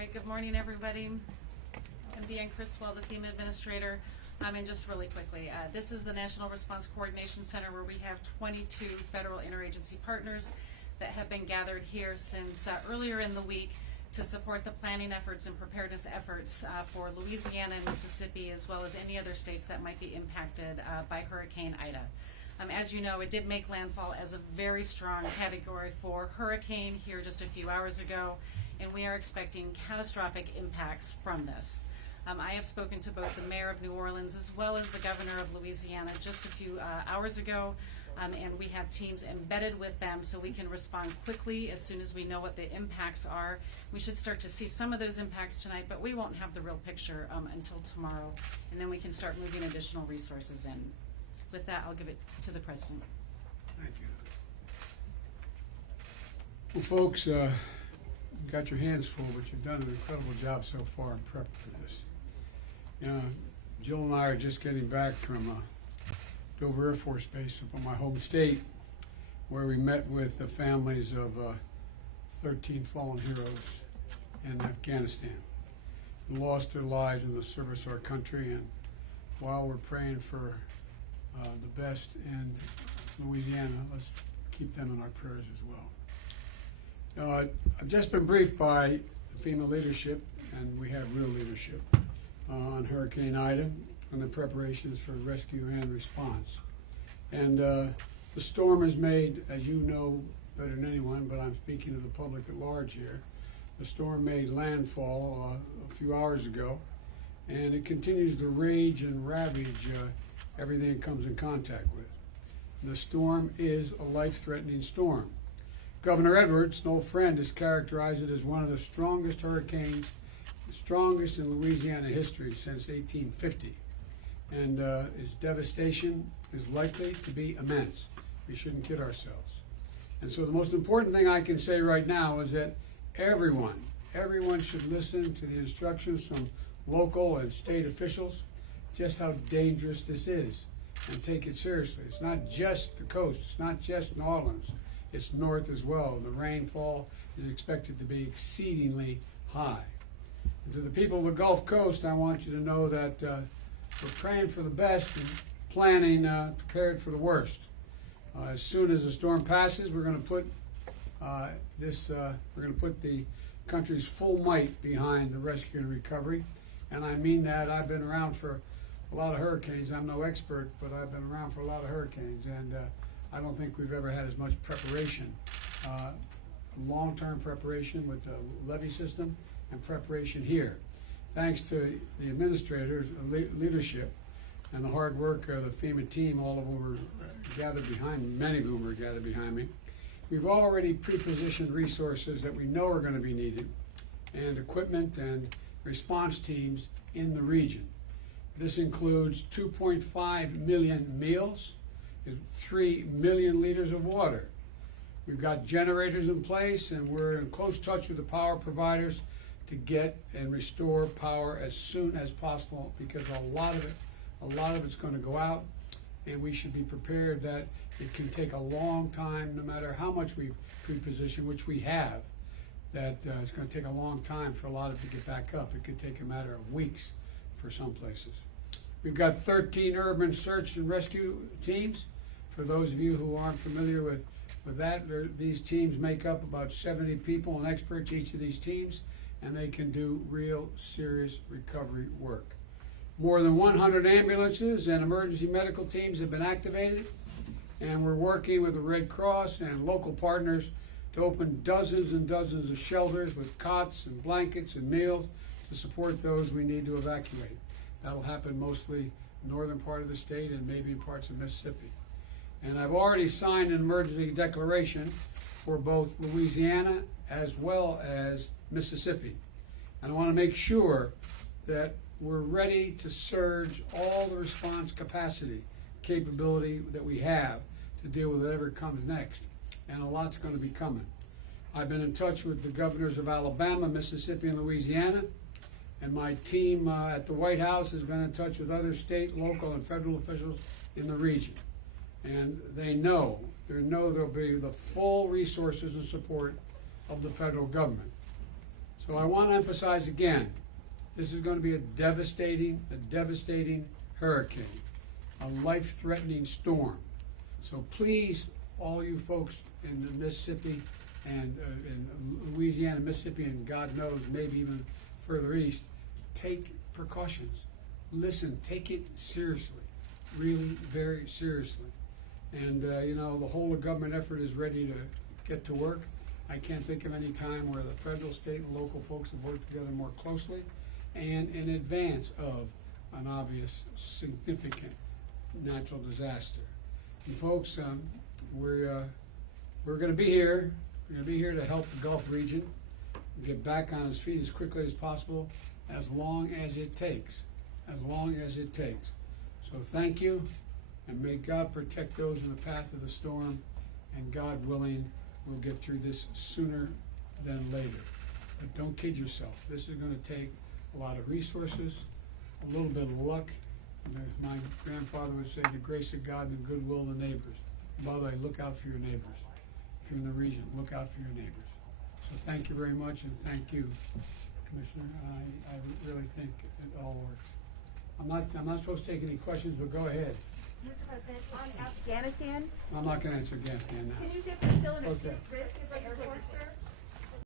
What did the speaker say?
right, good morning, everybody. I'm Deanne Criswell, the FEMA Administrator. And just really quickly, this is the National Response Coordination Center where we have 22 federal interagency partners that have been gathered here since earlier in the week to support the planning efforts and preparedness efforts for Louisiana and Mississippi, as well as any other states that might be impacted by Hurricane Ida. As you know, it did make landfall as a very strong Category 4 hurricane here just a few hours ago, and we are expecting catastrophic impacts from this. I have spoken to both the Mayor of New Orleans as well as the Governor of Louisiana just a few hours ago, and we have teams embedded with them so we can respond quickly as soon as we know what the impacts are. We should start to see some of those impacts tonight, but we won't have the real picture until tomorrow, and then we can start moving additional resources in. With that, I'll give it to the President. Thank you. Well, folks, you got your hands full, but you've done an incredible job so far in prep for this. Jill and I are just getting back from Dover Air Force Base up in my home state, where we met with the families of 13 fallen heroes in Afghanistan who lost their lives in the service of our country. And while we're praying for the best in Louisiana, let's keep them in our prayers as well. I've just been briefed by the FEMA leadership, and we have real leadership, on Hurricane Ida and the preparations for rescue and response. And the storm has made, as you know better than anyone, but I'm speaking to the public at large here, the storm made landfall a few hours ago, and it continues to rage and ravage everything it comes in contact with. The storm is a life-threatening storm. Governor Edwards, an old friend, has characterized it as one of the strongest hurricanes, the strongest in Louisiana history since 1850. And its devastation is likely to be immense. We shouldn't kid ourselves. And so the most important thing I can say right now is that everyone should listen to the instructions from local and state officials just how dangerous this is and take it seriously. It's not just the coast, it's not just New Orleans, it's north as well. The rainfall is expected to be exceedingly high. And to the people of the Gulf Coast, I want you to know that we're praying for the best and planning prepared for the worst. As soon as the storm passes, we're going to put the country's full might behind the rescue and recovery. And I mean that. I've been around for a lot of hurricanes. I'm no expert, but I've been around for a lot of hurricanes, and I don't think we've ever had as much preparation, long-term preparation with the levee system and preparation here. Thanks to the administrators' leadership and the hard work of the FEMA team, all of whom are gathered behind me, many of whom are gathered behind me, we've already pre-positioned resources that we know are going to be needed, and equipment and response teams in the region. This includes 2.5 million meals, 3 million liters of water. We've got generators in place, and we're in close touch with the power providers to get and restore power as soon as possible, because a lot of it's going to go out, and we should be prepared that it can take a long time, no matter how much we've pre-positioned, which we have, that it's going to take a long time for a lot of it to get back up. It could take a matter of weeks for some places. We've got 13 urban search and rescue teams. For those of you who aren't familiar with that, these teams make up about 70 people and experts, each of these teams, and they can do real serious recovery work. More than 100 ambulances and emergency medical teams have been activated, and we're working with the Red Cross and local partners to open dozens and dozens of shelters with cots and blankets and meals to support those we need to evacuate. That'll happen mostly northern part of the state and maybe in parts of Mississippi. And I've already signed an emergency declaration for both Louisiana as well as Mississippi. And I want to make sure that we're ready to surge all the response capability that we have to deal with whatever comes next. And a lot's going to be coming. I've been in touch with the governors of Alabama, Mississippi, and Louisiana, and my team at the White House has been in touch with other state, local, and federal officials in the region. And they know there'll be the full resources and support of the federal government. So I want to emphasize again, this is going to be a devastating hurricane, a life-threatening storm. So please, all you folks in the Mississippi and in Louisiana, Mississippi, and God knows maybe even further east, take precautions. Listen, take it seriously, really very seriously. And you know, the whole of government effort is ready to get to work. I can't think of any time where the federal, state, and local folks have worked together more closely and in advance of an obvious significant natural disaster. And folks, we're going to be here. We're going to be here to help the Gulf region get back on its feet as quickly as possible, as long as it takes. As long as it takes. So thank you, and may God protect those in the path of the storm, and God willing, we'll get through this sooner than later. But don't kid yourself. This is going to take a lot of resources, a little bit of luck, and as my grandfather would say, the grace of God and the goodwill of the neighbors. By the way, look out for your neighbors. If you're in the region, look out for your neighbors. So thank you very much, and thank you, Commissioner. I really think it all works. I'm not supposed to take any questions, but go ahead. Mr. President, on Afghanistan, I'm not going to answer Afghanistan now. can you say if it's still an Okay. acute risk at the Air Force, sir?